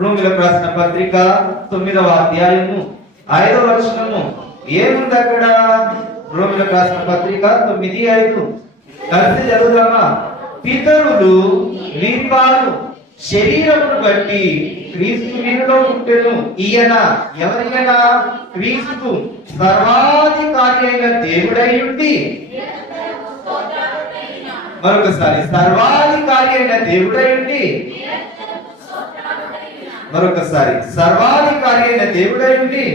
రోమిలకు రాసిన పత్రిక 9వ అధ్యాయము 5వ వచనము ఏముంది అక్కడ? రోమిలకు రాసిన పత్రిక 9:5 కలిసి చదువుదామా? పితరులు వీరివారు శరీరమును బట్టి క్రీస్తు వీరిలో పుట్టెను. ఈయన ఎవరైనా క్రీస్తు సర్వాధికారి అయిన దేవుడై ఉండి, మరొకసారి సర్వాధికారి అయిన దేవుడై ఉండి, మరొకసారి సర్వాధికారి అయిన దేవుడై ఉండి.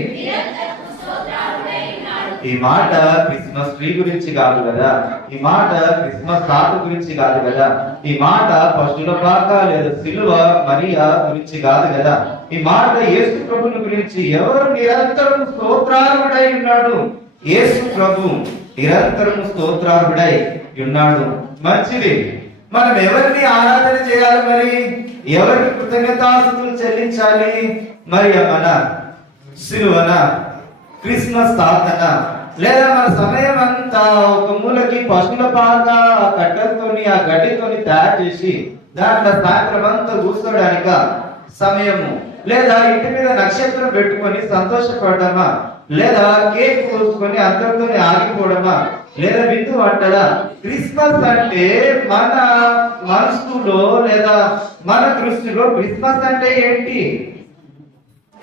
ఈ మాట క్రిస్మస్ ట్రీ గురించి కాదు కదా, ఈ మాట క్రిస్మస్ తాత గురించి కాదు కదా, ఈ మాట పశువుల పాక లేదా సిలువ మరియా గురించి కాదు కదా, ఈ మాట యేసు ప్రభుని గురించి. ఎవరు నిరంతరం స్తోత్రార్హుడై ఉన్నాడు? యేసు ప్రభు నిరంతరం స్తోత్రార్హుడై ఉన్నాడు. మంచిది. మనం ఎవరిని ఆరాధన చేయాలి? మరి ఎవరికి కృతజ్ఞతాస్తుతులు చెల్లించాలి? మరి మన సిలువన, క్రిస్మస్ తాతన, లేదా మన సమయం అంతా ఒక మూలకి పశువుల పాక ఆ కట్టెలతోని ఆ గడ్డితోని తయారు చేసి దాంట్లో సాయంత్రం అంతా కూర్చోడానిక సమయము? లేదా ఇంటి మీద నక్షత్రం పెట్టుకొని సంతోషపడమా? లేదా కేక్ కోసుకొని అందరితోనే ఆగిపోవడమా? లేదా విందు అంటారా? క్రిస్మస్ అంటే మన మనసులో లేదా మన దృష్టిలో క్రిస్మస్ అంటే ఏంటి?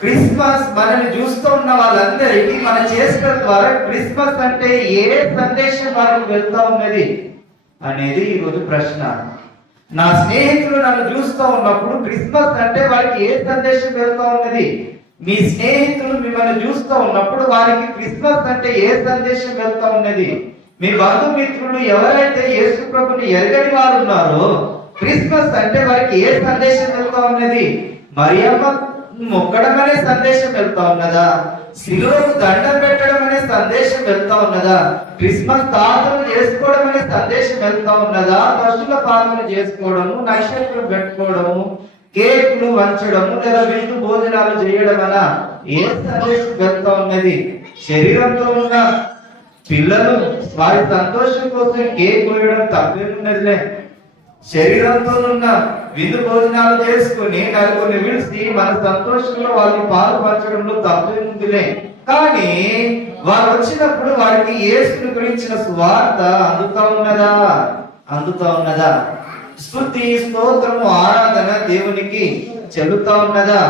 క్రిస్మస్ మనల్ని చూస్తూ ఉన్న వాళ్ళందరికీ మన చేసిన ద్వారా క్రిస్మస్ అంటే ఏ సందేశం వాళ్ళకి వెళ్తా ఉన్నది అనేది ఈరోజు ప్రశ్న. నా స్నేహితులు నన్ను చూస్తూ ఉన్నప్పుడు క్రిస్మస్ అంటే వారికి ఏ సందేశం వెళ్తా ఉన్నది? మీ స్నేహితులు మిమ్మల్ని చూస్తూ ఉన్నప్పుడు వారికి క్రిస్మస్ అంటే ఏ సందేశం వెళ్తా ఉన్నది? మీ బంధుమిత్రులు ఎవరైతే యేసు ప్రభుని ఎరగని వారు ఉన్నారో క్రిస్మస్ అంటే వారికి ఏ సందేశం వెళ్తా ఉన్నది? మరియమ్మ మొక్కడం అనే సందేశం వెళ్తా ఉన్నదా? శిలువకు దండం పెట్టడం అనే సందేశం వెళ్తా ఉన్నదా? క్రిస్మస్ తాతను చేసుకోవడం అనే సందేశం వెళ్తా ఉన్నదా? పశువుల పాలన చేసుకోవడము, నక్షత్రం పెట్టుకోవడము, కేకులు వంచడము, లేదా విందు భోజనాలు చేయడం అన ఏ సందేశం వెళ్తా ఉన్నది? శరీరంతో ఉన్న పిల్లలు వారి సంతోషం కోసం కేక్ కోయడం తప్పేమున్నదిలే. శరీరంతో ఉన్న విందు భోజనాలు చేసుకుని నలుగురిని పిలిచి మన సంతోషంలో వాళ్ళని పాలు పంచడంలో తప్పేముందిలే. కానీ వారు వచ్చినప్పుడు వారికి యేసుని గురించిన సువార్త అందుతా ఉన్నదా? అందుతా ఉన్నదా? స్తుతి, స్తోత్రము, ఆరాధన దేవునికి చెల్లుతా ఉన్నదా?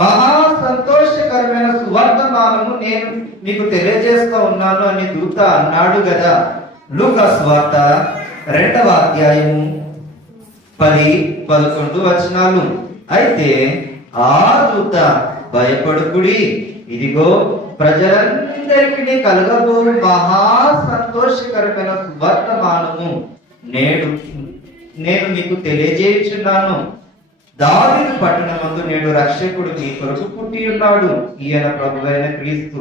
మహా సంతోషకరమైన సువర్తమానము నేను మీకు తెలియజేస్తా ఉన్నాను అని దూత అన్నాడు కదా. లూకా సువార్త 2వ అధ్యాయము 10-11 వచనాలు. అయితే ఆ దూత భయపడుకుడి, ఇదిగో ప్రజలందరికీ కలగబో మహా సంతోషకరమైన సువర్తమానము నేను మీకు తెలియజేయుచున్నాను. దావీదు పట్టణమందు నేడు రక్షకుడు మీ కొరకు పుట్టి ఉన్నాడు, ఈయన ప్రభువైన క్రీస్తు.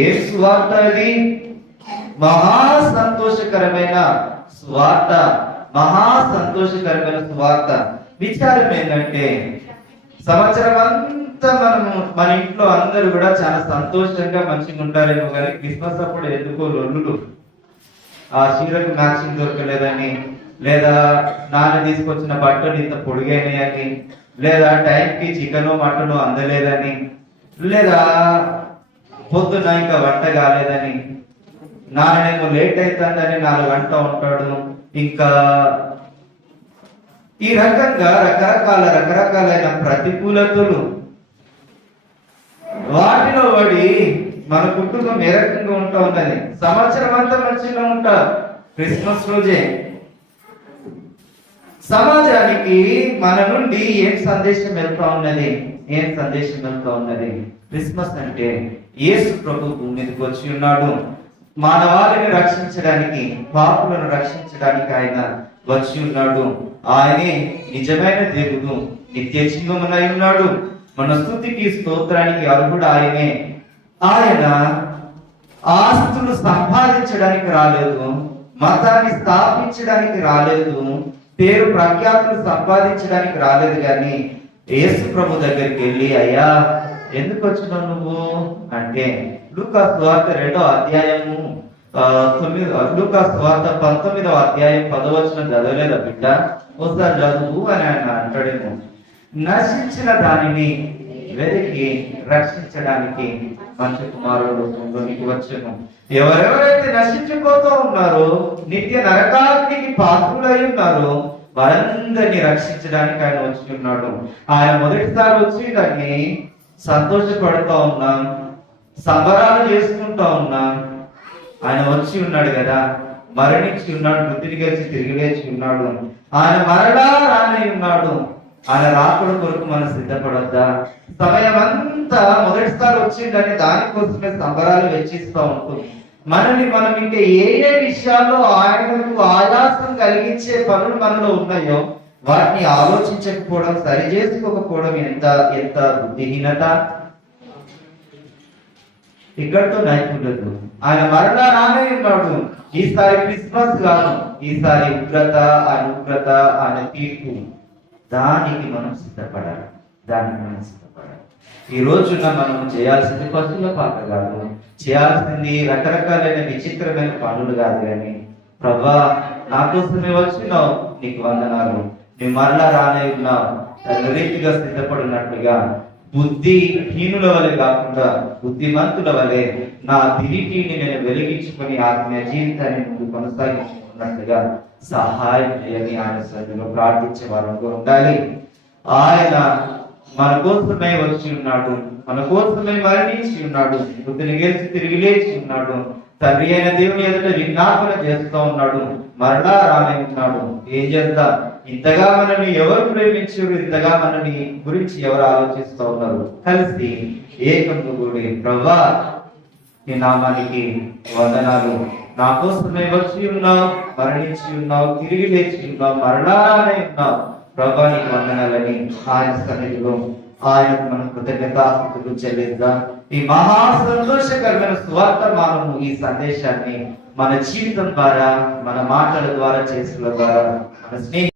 ఏ సువార్త అది? మహా సంతోషకరమైన సువార్త, మహా సంతోషకరమైన సువార్త. విచారం ఏంటంటే సంవత్సరం అంతా మన ఇంట్లో అందరూ కూడా చాలా సంతోషంగా మంచిగా ఉంటారేమో, కానీ క్రిస్మస్ అప్పుడు ఎందుకో లొల్లులు, ఆ చీరకు మ్యాచింగ్ దొరకలేదని, లేదా నాన్న తీసుకొచ్చిన బట్టలు ఇంత పొడిగైనాయని, లేదా టైంకి చికెను మటను అందలేదని, లేదా పొద్దున ఇంకా వంట కాలేదని, నాన్నేమో లేట్ అవుతుందని 4 గంటలు ఉంటాడు. ఇంకా ఈ రకంగా రకరకాలైన ప్రతికూలతలు వాటిలో పడి మన కుటుంబం ఏ రకంగా ఉంటా ఉన్నది. సంవత్సరం అంతా మంచిగా ఉంటా, క్రిస్మస్ రోజే సమాజానికి మన నుండి ఏం సందేశం వెళ్తా ఉన్నది? ఏం సందేశం వెళ్తా ఉన్నది? క్రిస్మస్ అంటే యేసు ప్రభు భూమి మీదకి వచ్చి ఉన్నాడు. మానవాళిని రక్షించడానికి, పాపులను రక్షించడానికి ఆయన వచ్చి ఉన్నాడు. ఆయనే నిజమైన దేవుడు, నిత్య జీవమునై ఉన్నాడు. మన స్తుతికి, స్తోత్రానికి అర్హుడు ఆయనే. ఆయన ఆస్తులు సంపాదించడానికి రాలేదు, మతాన్ని స్థాపించడానికి రాలేదు, పేరు ప్రఖ్యాతులు సంపాదించడానికి రాలేదు. కానీ యేసు ప్రభు దగ్గరికి వెళ్ళి, అయ్యా ఎందుకు వచ్చినావు నువ్వు అంటే, లూకా సువార్త 2వ అధ్యాయము 19వ అధ్యాయం 10వ వచనం చదవలేదా బిడ్డ? ఒకసారి చదువు అని ఆయన అంటాడేమో. నశించిన దానిని వెతికి రక్షించడానికి మంచి కుమారుడు లోకంలోనికి వచ్చును. ఎవరెవరైతే నశించిపోతూ ఉన్నారో, నిత్య నరకాగ్నికి పాత్రులై ఉన్నారో, వారందరినీ రక్షించడానికి ఆయన వచ్చి ఉన్నాడు. ఆయన మొదటిసారి వచ్చి దాన్ని సంతోషపడుతూ ఉన్నాం, సంబరాలు చేసుకుంటూ ఉన్నాం. ఆయన వచ్చి ఉన్నాడు కదా, మరణించి ఉన్నాడు, మృతిని గెలిచి తిరిగి లేచి ఉన్నాడు. ఆయన మరలా రానై ఉన్నాడు. ఆయన రాకుడు కొరకు మనం సిద్ధపడొద్దా? సమయం అంతా మొదటిసారి వచ్చిందని దానికోసమే సంబరాలు వెచ్చిస్తూ ఉంటుంది. మనం ఇంకా ఏ ఏ విషయాల్లో ఆయనకు ఆయాసం కలిగించే పనులు మనలో ఉన్నాయో వాటిని ఆలోచించకపోవడం, సరి చేసుకోకపోవడం ఎంత ఎంత బుద్ధిహీనత. ఇక్కడితో నైపుణ్యత. ఆయన మరలా రానే ఉన్నాడు. ఈసారి క్రిస్మస్ కాదు, ఈసారి ఉగ్రత, ఆయన ఉగ్రత, ఆయన తీర్పు. దానికి మనం సిద్ధపడాలి. ఈ రోజున మనం చేయాల్సింది పశువుల పాక కాదు, చేయాల్సింది రకరకాలైన విచిత్రమైన పనులు కాదు. కానీ ప్రభా, నా కోసమే వచ్చినావు, నీకు వందనాలు, నువ్వు మరలా రానే ఉన్నావు. రీతిగా సిద్ధపడినట్లుగా బుద్ధిహీనుల వలె కాకుండా బుద్ధిమంతుల వలె నా దివిటీని నేను వెలిగించుకొని ఆత్మీయ జీవితాన్ని ముందు కొనసాగించుకున్నట్లుగా సహాయం చేయని ఆయన సన్నిధిలో ప్రార్థించే వారంగా ఉండాలి. ఆయన మన కోసమే వచ్చి ఉన్నాడు, మన కోసమే మరణించి ఉన్నాడు, బుద్ధిని గెలిచి తిరిగి లేచి ఉన్నాడు. తండ్రి అయిన దేవుని ఎదుట విజ్ఞాపన చేస్తూ ఉన్నాడు, మరలా రానే ఉన్నాడు. ఏం చేస్తా? ఇంతగా మనల్ని ఎవరు ప్రేమించారు, ఇంతగా మనల్ని గురించి ఎవరు ఆలోచిస్తూ ఉన్నారు? కలిసి ఏకంగా కూడి, ప్రభా, నీ నామానికి వందనాలు, నా కోసమే వచ్చి ఉన్నావు, మరణించి ఉన్నావు, తిరిగి లేచి ఉన్నావు, మరలా రానే ఉన్నావు. ప్రభా, నీకు వందనాలని ఆయన సన్నిధిలో ఆయనకు మనం కృతజ్ఞతాస్తుతులు చెల్లిద్దాం. ఈ మహా సంతోషకరమైన సువార్తమానము, ఈ సందేశాన్ని మన జీవితం ద్వారా, మన మాటల ద్వారా, చేసుల ద్వారా, మన స్నేహి